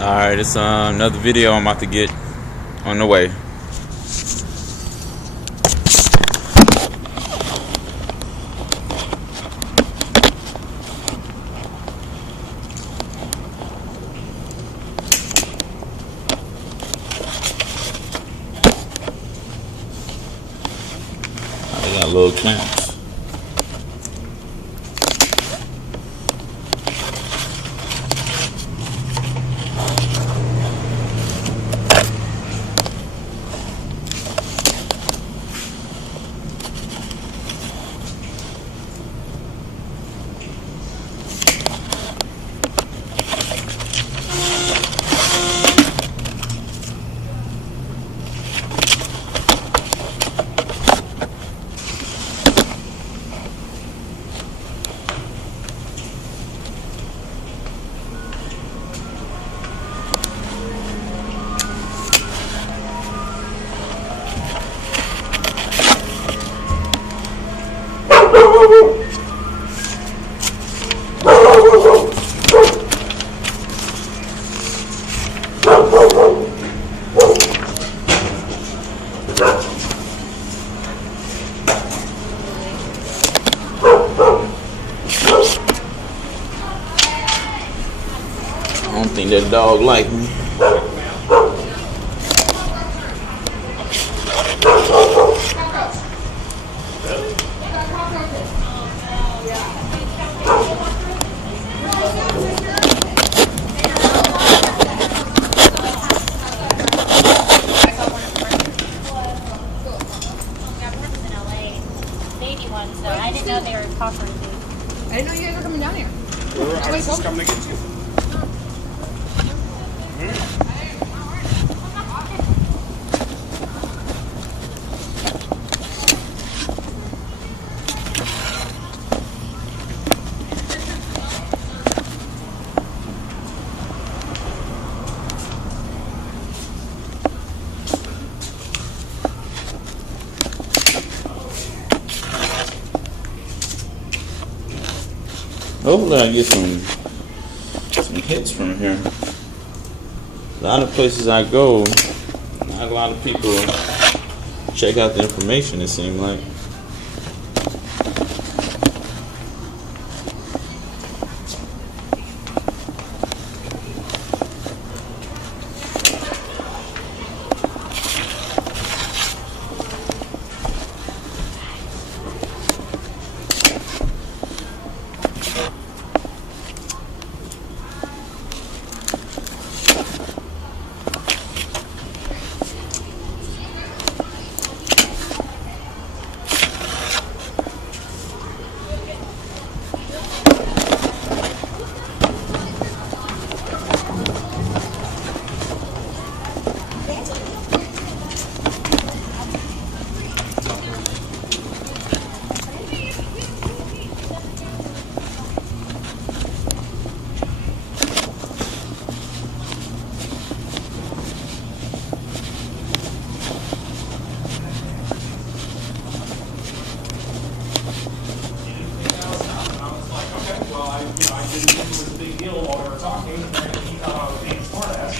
Alright, it's another video I'm about to get on the way. They got little clamps. I don't think that dog like me. I didn't know they were cockroaches. I didn't know you guys were coming down here. I was just coming to get you. Hopefully I get some hits from here. A lot of places I go, not a lot of people check out the information, it seems like. I didn't think it was a big deal while we were talking, and he thought I was being a smart ass.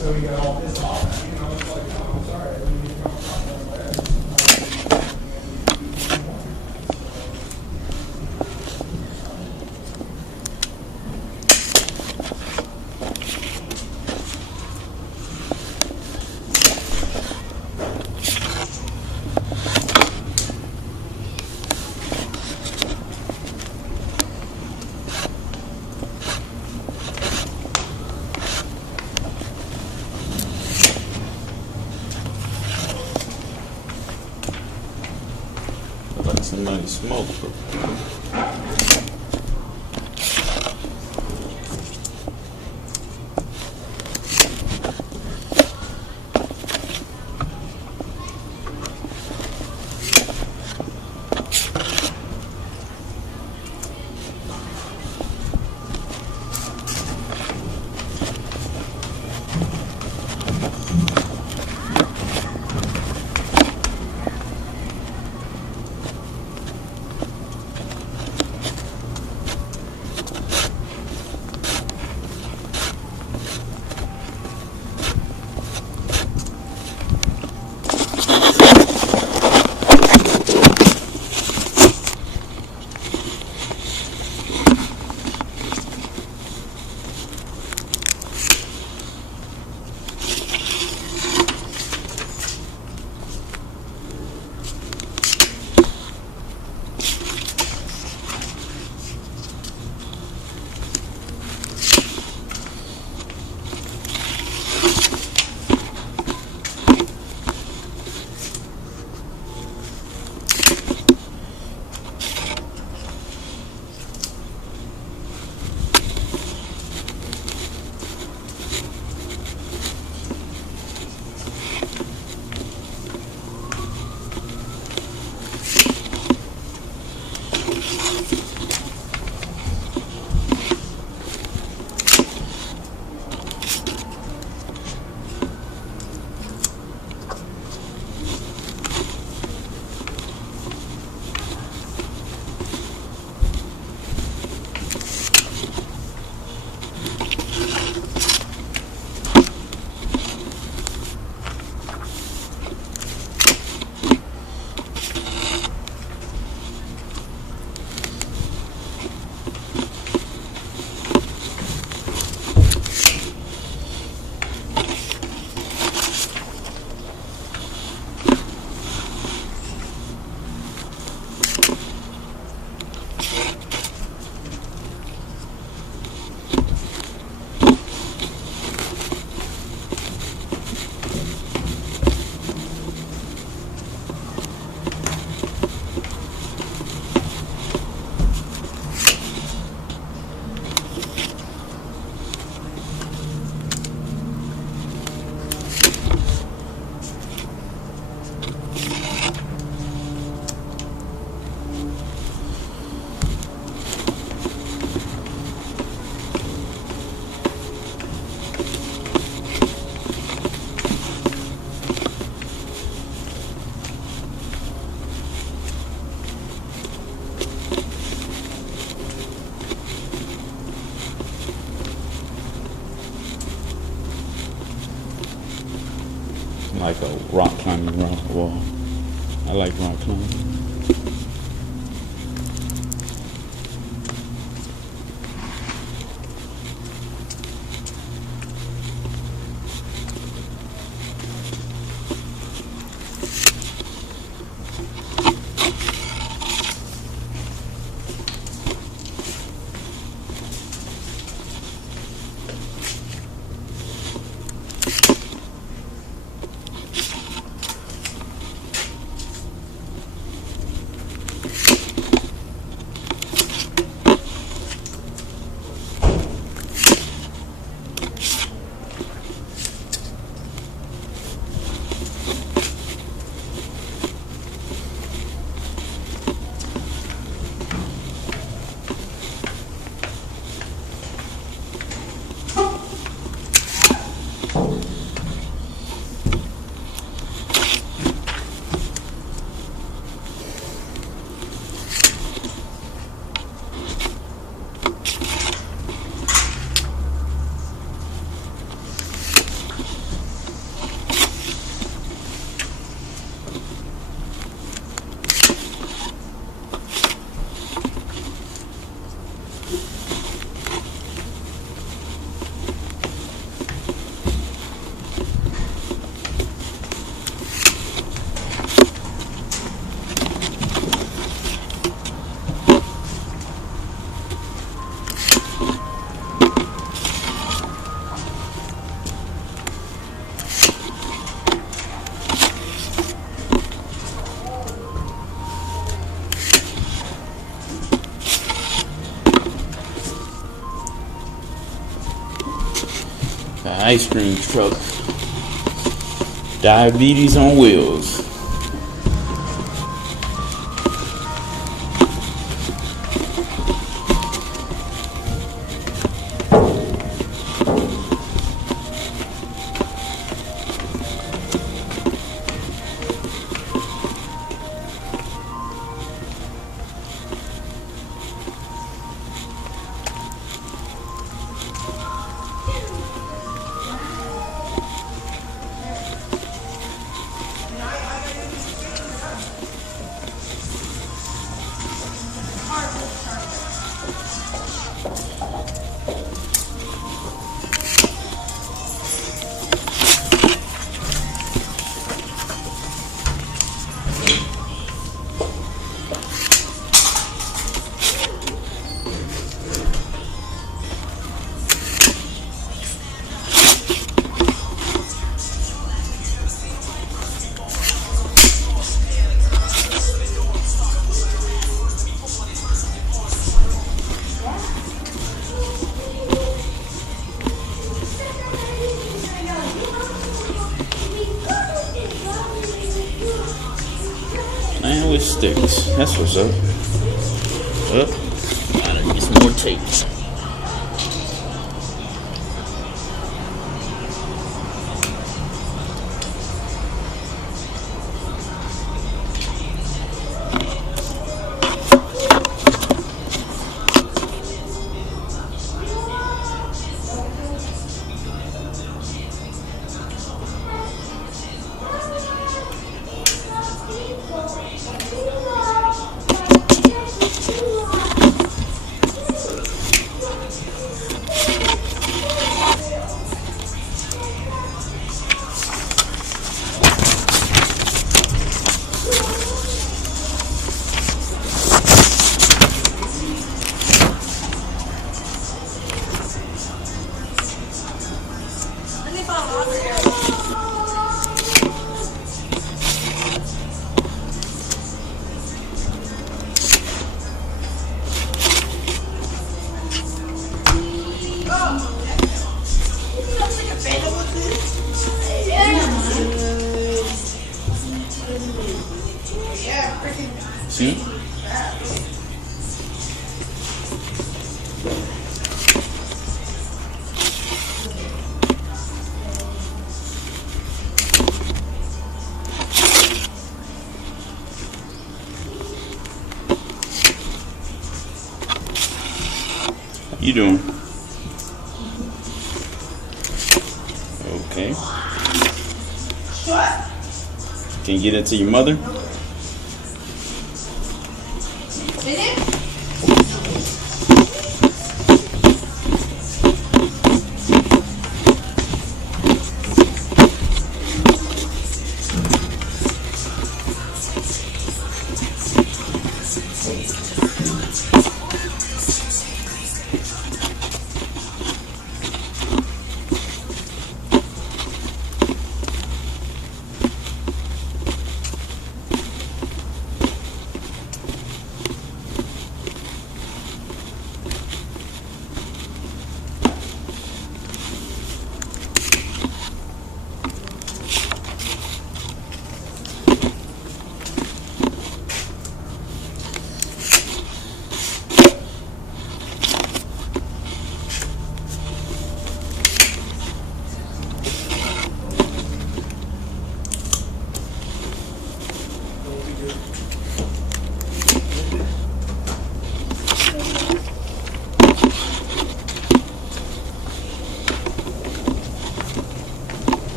So he got all pissed off. It's like, oh, I'm sorry, I didn't mean to come across that way. Like somebody smoked. like a rock climbing wall. I like rock climbing. Ice cream truck. Diabetes on wheels. And with sticks. That's what's up. Gotta get some more tape. See? How you doing? Okay. Can you get it to your mother?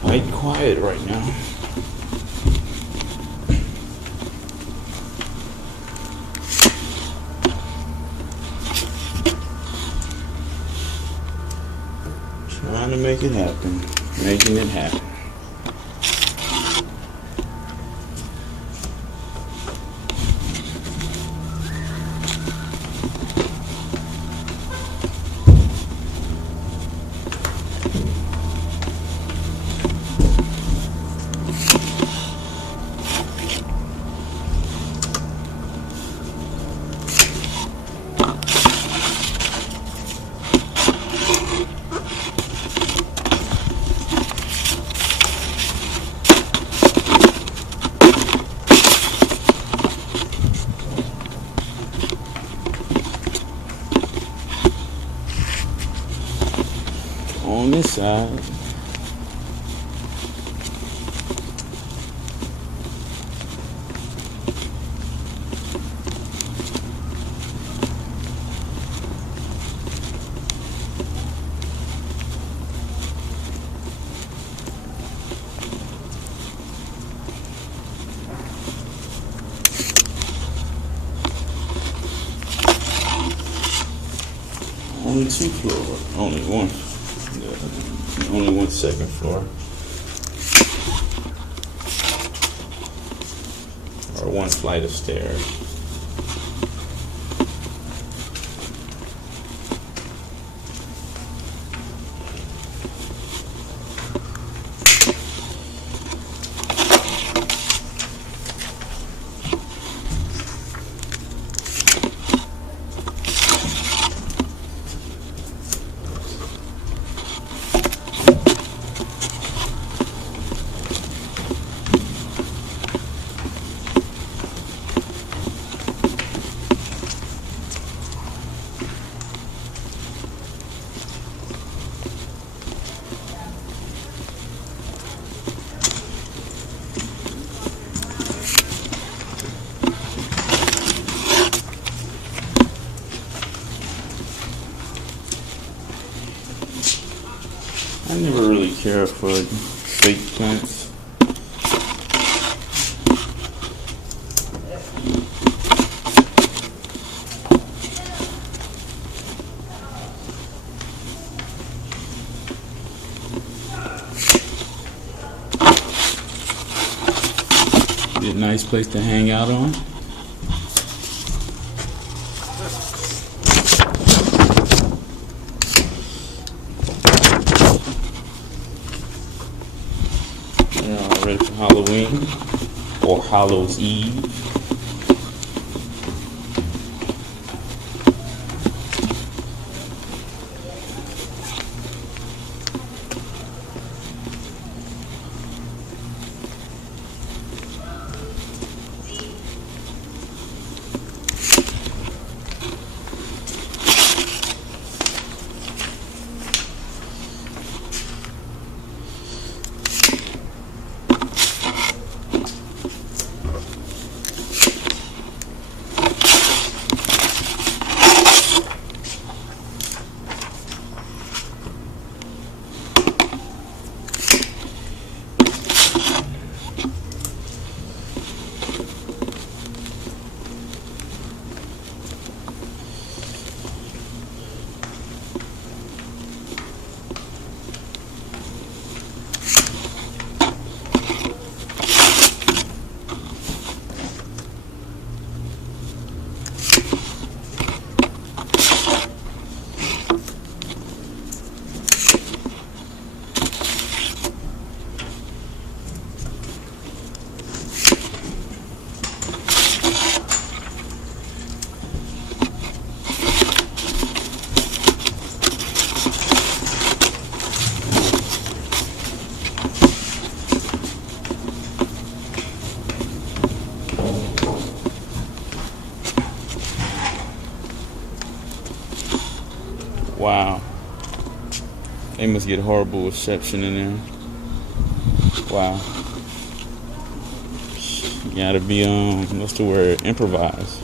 Quite quiet right now. Trying to make it happen. Making it happen. On this side. 2 floors. Only one. Yeah, only one second floor. Or one flight of stairs. I never really cared for fake plants. Be a nice place to hang out on. Ready for Halloween or Hallows Eve. Wow. They must get horrible reception in there. Wow. You gotta be, what's the word? Improvise.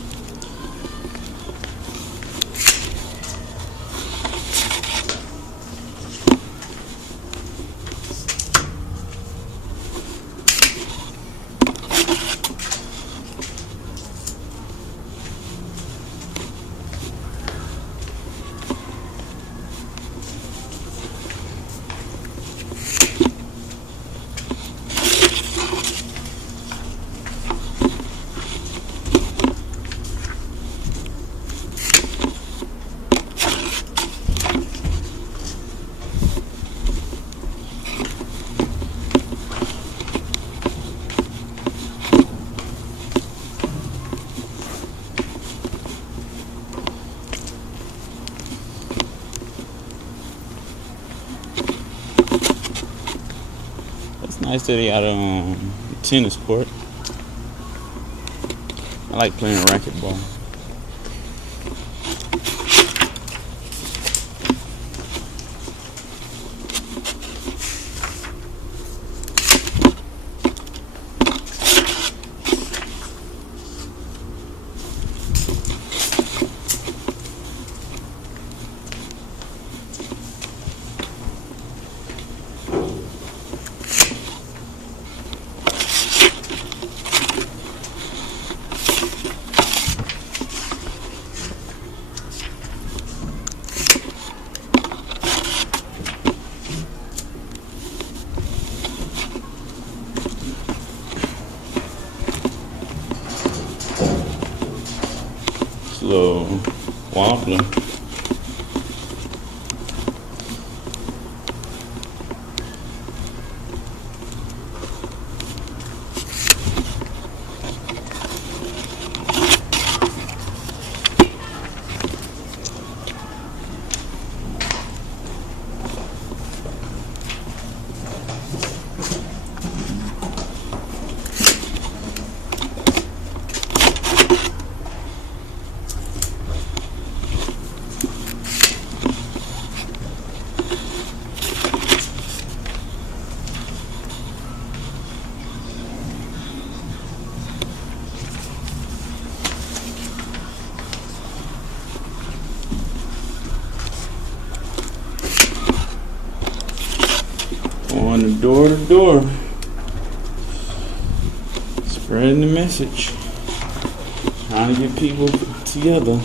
Nice that they got a tennis court. I like playing racquetball. little wobbler. Going door to door, spreading the message, trying to get people together.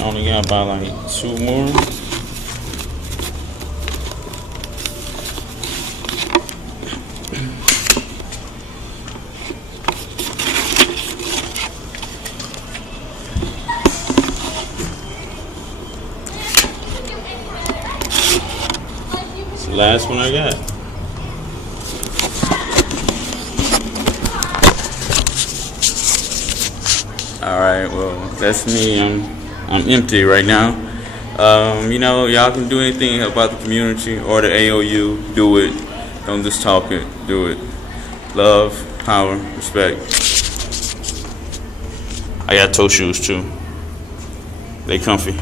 I only got about like 2 more. It's the last one I got. All right, well, that's me. I'm empty right now. You know, y'all can do anything about the community or the AOU. Do it. Don't just talk it. Do it. Love, power, respect. I got toe shoes too. They comfy.